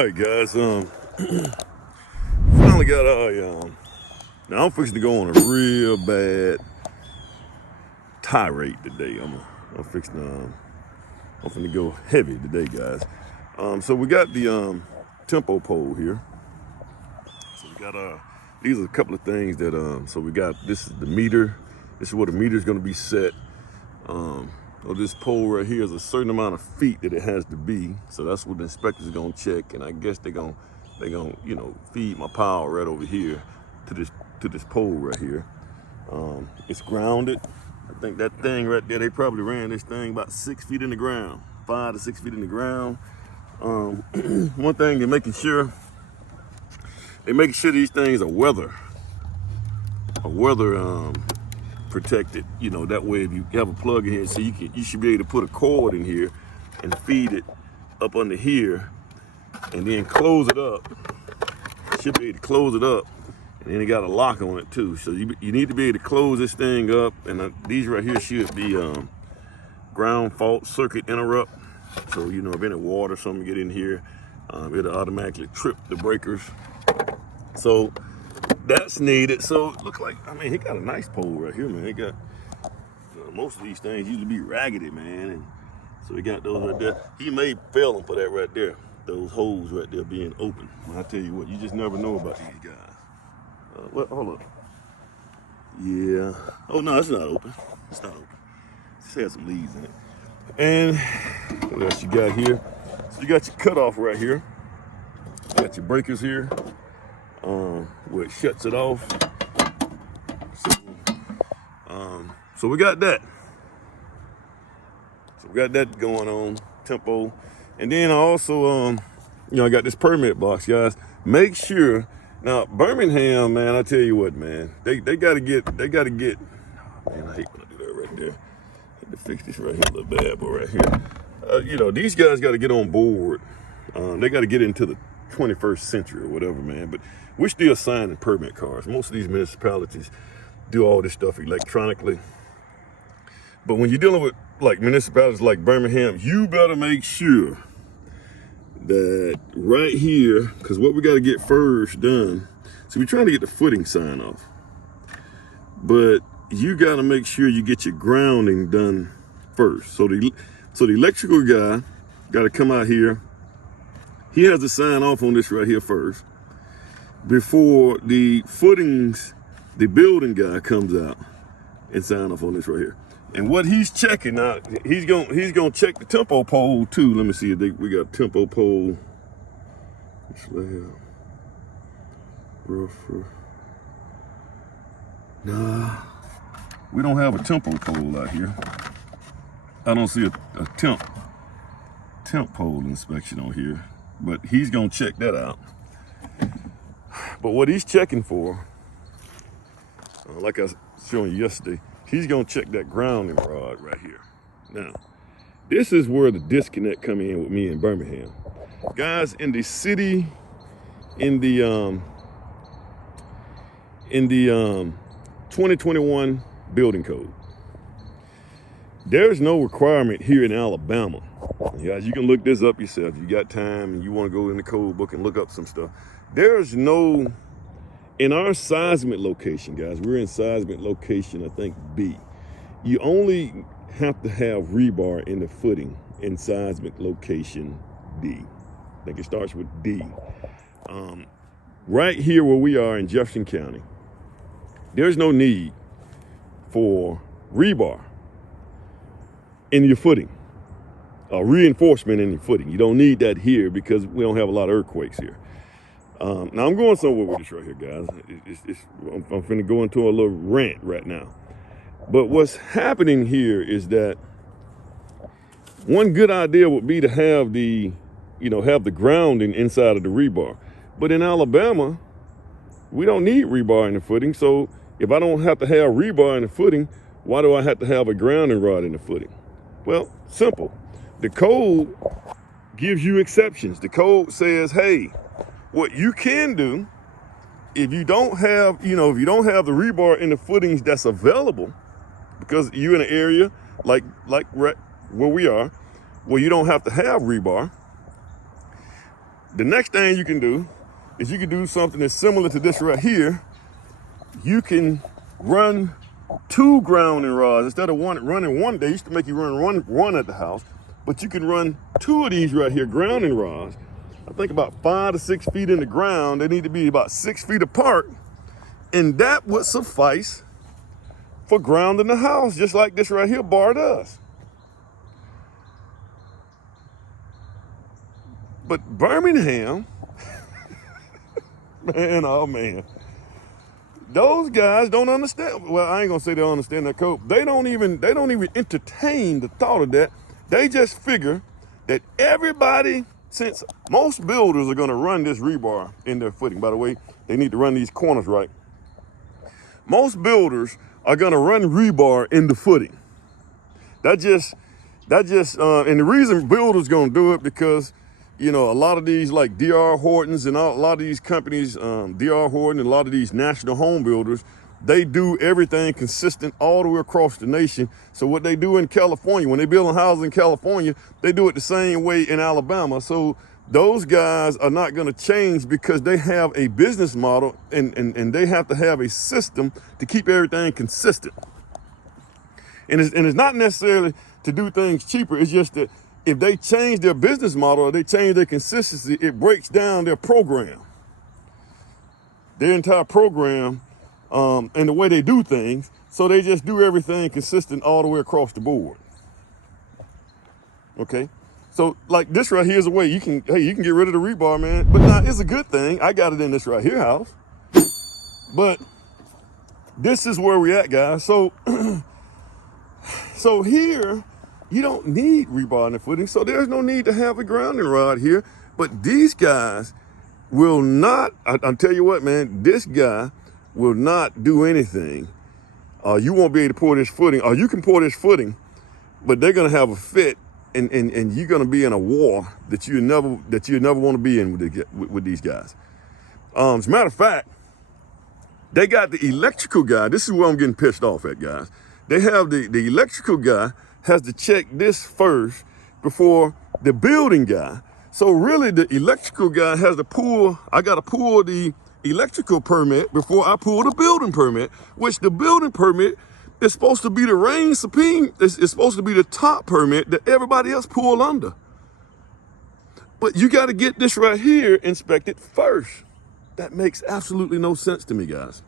All right, guys. Finally got our now I'm fixing to go on a real bad tirade today. I'm fixing I'm finna go heavy today, guys. So we got the tempo pole here. So we got these are a couple of things that so we got, this is the meter. This is where the meter is going to be set. So this pole right here is a certain amount of feet that it has to be. So that's what the inspectors are gonna check, and I guess they're gonna feed my power right over here to this pole right here. It's grounded. I think that thing right there, they probably ran this thing about 6 feet in the ground, 5 to 6 feet in the ground. One thing they're making sure these things are weather protected, that way if you have a plug in here, so you should be able to put a cord in here and feed it up under here and then close it up. You should be able to close it up, and then it got a lock on it too. So you need to be able to close this thing up, and these right here should be ground fault circuit interrupt. So if any water or something get in here, it'll automatically trip the breakers. So that's needed. So look like, he got a nice pole right here, man. He got most of these things usually be raggedy, man, and so he got those right there. He may fail him for that right there, those holes right there being open. I tell you what, you just never know about these guys. Hold up. Yeah. Oh no, it's not open. It's not open. It has some leaves in it. And what else you got here? So you got your cutoff right here. You got your breakers here. Where it shuts it off. So we got that. So we got that going on, tempo. And then I also, I got this permit box, guys. Make sure, now Birmingham, man, I tell you what, man, they gotta get, man, I hate when I do that right there. I had to fix this right here, a little bad boy right here. These guys gotta get on board. They gotta get into the 21st century or whatever, man. But we're still signing permit cards. Most of these municipalities do all this stuff electronically. But when you're dealing with like municipalities like Birmingham, you better make sure that right here, because what we got to get first done, so we're trying to get the footing sign off, but you got to make sure you get your grounding done first. So the electrical guy got to come out here. He has to sign off on this right here first before the footings, the building guy comes out and sign off on this right here. And what he's checking out, he's gonna check the tempo pole too. Let me see if we got tempo pole. Nah, we don't have a tempo pole out here. I don't see a temp pole inspection on here, but he's gonna check that out. But what he's checking for, like I was showing you yesterday, he's gonna check that grounding rod right here. Now, this is where the disconnect come in with me in Birmingham. Guys, in the city, in the 2021 building code, there's no requirement here in Alabama. Guys, you can look this up yourself. You got time and you want to go in the code book and look up some stuff. There's no, in our seismic location, guys, we're in seismic location, I think B. You only have to have rebar in the footing in seismic location D. I think it starts with D. Right here where we are in Jefferson County, there's no need for rebar in your footing, reinforcement in your footing. You don't need that here because we don't have a lot of earthquakes here. Now I'm going somewhere with this right here, guys. I'm finna go into a little rant right now. But what's happening here is that one good idea would be to have the grounding inside of the rebar. But in Alabama, we don't need rebar in the footing. So if I don't have to have rebar in the footing, why do I have to have a grounding rod in the footing? Well, simple. The code gives you exceptions. The code says, hey, what you can do, if you don't have, the rebar in the footings that's available, because you're in an area like where we are, where you don't have to have rebar, The next thing you can do is you can do something that's similar to this right here. You can run 2 grounding rods instead of running one. They used to make you run one at the house, but you can run 2 of these right here, grounding rods. I think about 5 to 6 feet in the ground. They need to be about 6 feet apart, and that would suffice for grounding the house, just like this right here bar does. But Birmingham, man, oh man, those guys don't understand. Well, I ain't gonna say they don't understand that code. They don't even entertain the thought of that. They just figure that everybody, since most builders are gonna run this rebar in their footing. By the way, they need to run these corners right. Most builders are gonna run rebar in the footing. And the reason builders gonna do it because, you know, a lot of these like D.R. Hortons and a lot of these companies, D.R. Horton and a lot of these national home builders, they do everything consistent all the way across the nation. So what they do in California, when they build houses in California, they do it the same way in Alabama. So those guys are not going to change because they have a business model and they have to have a system to keep everything consistent. And it's not necessarily to do things cheaper. It's just that if they change their business model or they change their consistency, it breaks down their program, their entire program, and the way they do things. So they just do everything consistent all the way across the board. Okay. So like this right here is a way you can get rid of the rebar, man. But now it's a good thing. I got it in this right here house. But this is where we at, guys. So, so here, you don't need rebar in the footing, so there's no need to have a grounding rod here. But these guys will not, I'll tell you what, man, this guy will not do anything. You won't be able to pour this footing, or you can pour this footing, but they're gonna have a fit, and you're gonna be in a war that you never want to be in with these guys. As a matter of fact, they got the electrical guy. This is where I'm getting pissed off at, guys. They have the electrical guy has to check this first before the building guy. So really the electrical guy has to pull, I got to pull the electrical permit before I pull the building permit, which the building permit is supposed to be the reign supreme. It's supposed to be the top permit that everybody else pull under. But you got to get this right here inspected first. That makes absolutely no sense to me, guys.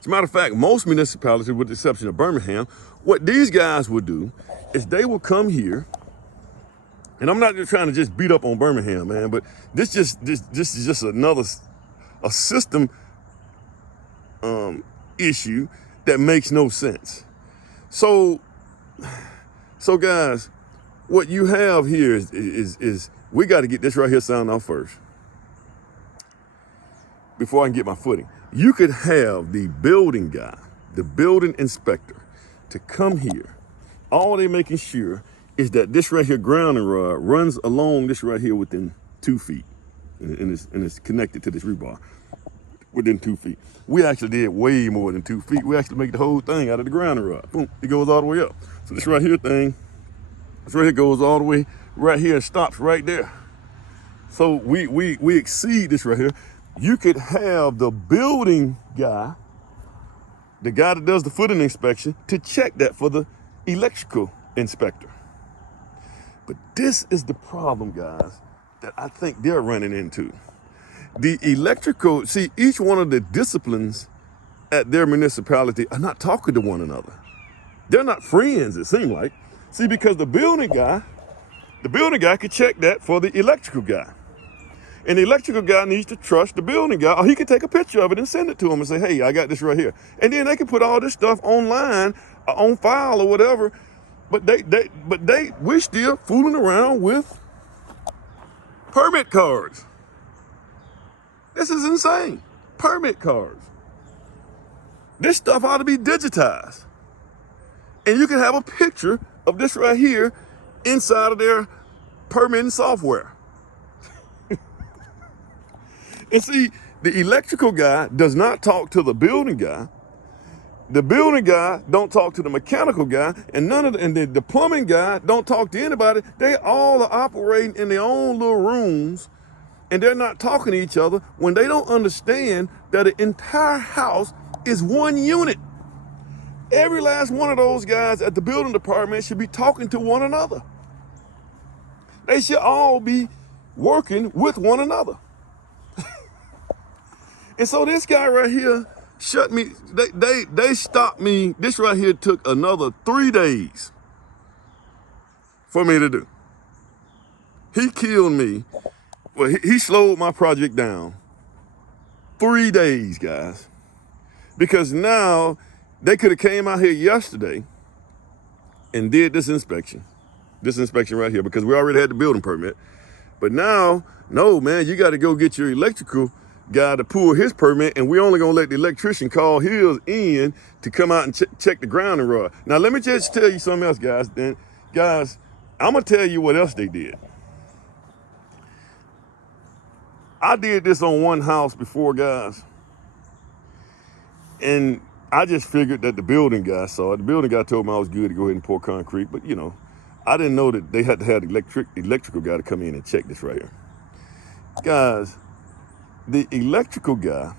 As a matter of fact, most municipalities, with the exception of Birmingham, what these guys will do is they will come here, and I'm not just trying to just beat up on Birmingham, man, but this is just another system issue that makes no sense. So guys, what you have here is we got to get this right here signed off first before I can get my footing. You could have the building guy, the building inspector, to come here. All they're making sure is that this right here grounding rod runs along this right here within 2 feet, and it's connected to this rebar within 2 feet. We actually did way more than 2 feet. We actually make the whole thing out of the grounding rod. Boom, it goes all the way up. So this right here thing, this right here goes all the way right here and stops right there. So we exceed this right here. You could have the building guy, the guy that does the footing inspection, to check that for the electrical inspector. But this is the problem, guys, that I think they're running into. The electrical, see, each one of the disciplines at their municipality are not talking to one another. They're not friends, it seems like. See, because the building guy could check that for the electrical guy. And the electrical guy needs to trust the building guy, or he can take a picture of it and send it to him and say, hey, I got this right here. And then they can put all this stuff online, on file or whatever. But we're still fooling around with permit cards. This is insane. Permit cards. This stuff ought to be digitized. And you can have a picture of this right here inside of their permitting software. And see, the electrical guy does not talk to the building guy. The building guy don't talk to the mechanical guy, and the plumbing guy don't talk to anybody. They all are operating in their own little rooms and they're not talking to each other when they don't understand that an entire house is one unit. Every last one of those guys at the building department should be talking to one another. They should all be working with one another. And so this guy right here shut me, they stopped me. This right here took another 3 days for me to do. He killed me. Well, he slowed my project down 3 days, guys. Because now they could have came out here yesterday and did this inspection right here, because we already had the building permit. But now, no, man, you got to go get your electrical guy to pull his permit, and we're only going to let the electrician call his in to come out and check the grounding rod. Now, let me just tell you something else, guys. Then, guys, I'm going to tell you what else they did. I did this on one house before, guys, and I just figured that the building guy saw it. The building guy told me I was good to go ahead and pour concrete, but, you know, I didn't know that they had to have the electrical guy to come in and check this right here. Guys, the electrical guy,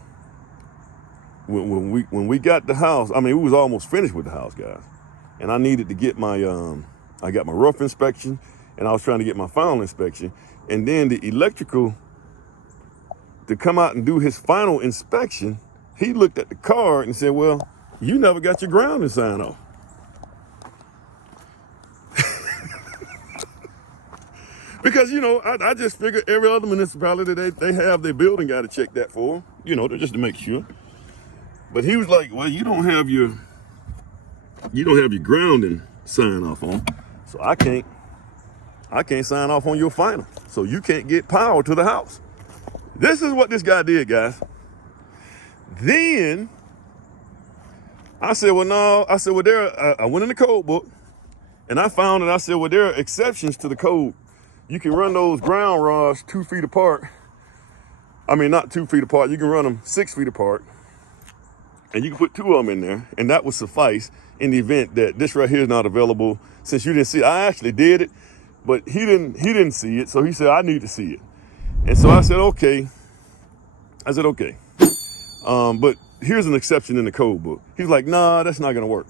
when we got the house, I mean, we was almost finished with the house, guys. And I needed to get my, I got my rough inspection, and I was trying to get my final inspection. And then the electrical, to come out and do his final inspection, he looked at the card and said, well, you never got your grounding sign off. Because, you know, I just figured every other municipality, they have their building guy to check that for them, you know, just to make sure. But he was like, well, you don't have your grounding sign off on, so I can't sign off on your final. So you can't get power to the house. This is what this guy did, guys. Then I said, well, no, I said, well, I went in the code book and I found it. I said, well, there are exceptions to the code. You can run those ground rods 2 feet apart. I mean, not 2 feet apart. You can run them 6 feet apart, and you can put 2 of them in there, and that would suffice in the event that this right here is not available. Since you didn't see it, I actually did it, but he didn't see it, so he said, I need to see it. And so I said, okay. But here's an exception in the code book. He's like, nah, that's not gonna work.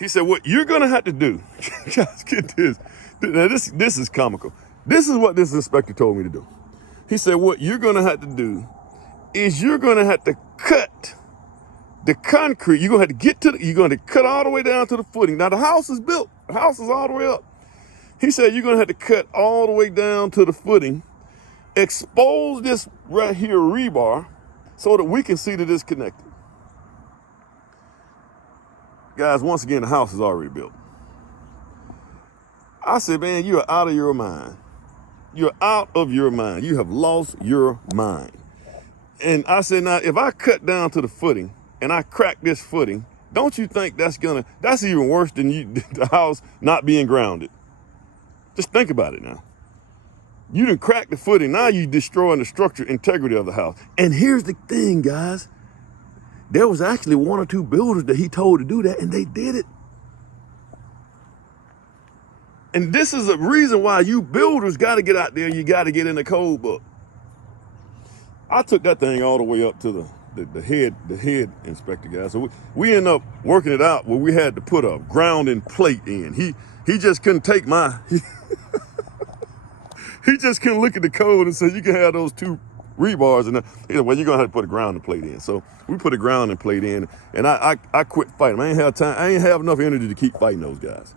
He said, what you're gonna have to do, guys, get this. Now this is comical. This is what this inspector told me to do. He said, what you're gonna have to do is you're gonna have to cut the concrete. You're gonna have to you're gonna cut all the way down to the footing. Now the house is built. The house is all the way up. He said, you're gonna have to cut all the way down to the footing, expose this right here rebar so that we can see that it's connected. Guys, once again, the house is already built. I said, man, you are out of your mind. You're out of your mind. You have lost your mind. And I said, now, if I cut down to the footing and I crack this footing, don't you think that's even worse than the house not being grounded? Just think about it now. You done crack the footing. Now you destroying the structural integrity of the house. And here's the thing, guys. There was actually 1 or 2 builders that he told to do that, and they did it. And this is a reason why you builders got to get out there. You got to get in the code book. I took that thing all the way up to the head inspector guy. So we ended up working it out where we had to put a grounding plate in. He just couldn't take my, he just couldn't look at the code and say, you can have those 2 rebars. And he said, well, you're going to have to put a grounding plate in. So we put a grounding plate in, and I quit fighting. I ain't have time. I ain't have enough energy to keep fighting those guys.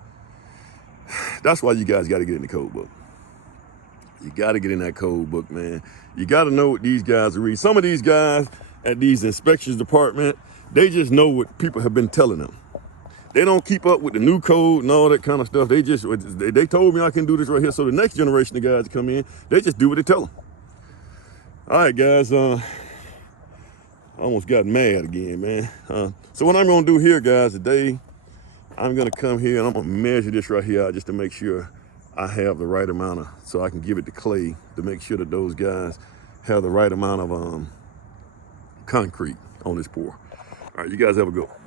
That's why you guys got to get in the code book. You got to get in that code book, man. You got to know what these guys are reading. Some of these guys at these inspections department, they just know what people have been telling them. They don't keep up with the new code and all that kind of stuff. They told me I can do this right here. So the next generation of guys come in, they just do what they tell them. All right, guys. I almost got mad again, man. So what I'm going to do here, guys, today, I'm going to come here and I'm going to measure this right here out just to make sure I have the right amount so I can give it to Clay to make sure that those guys have the right amount of concrete on this pour. All right, you guys have a good one.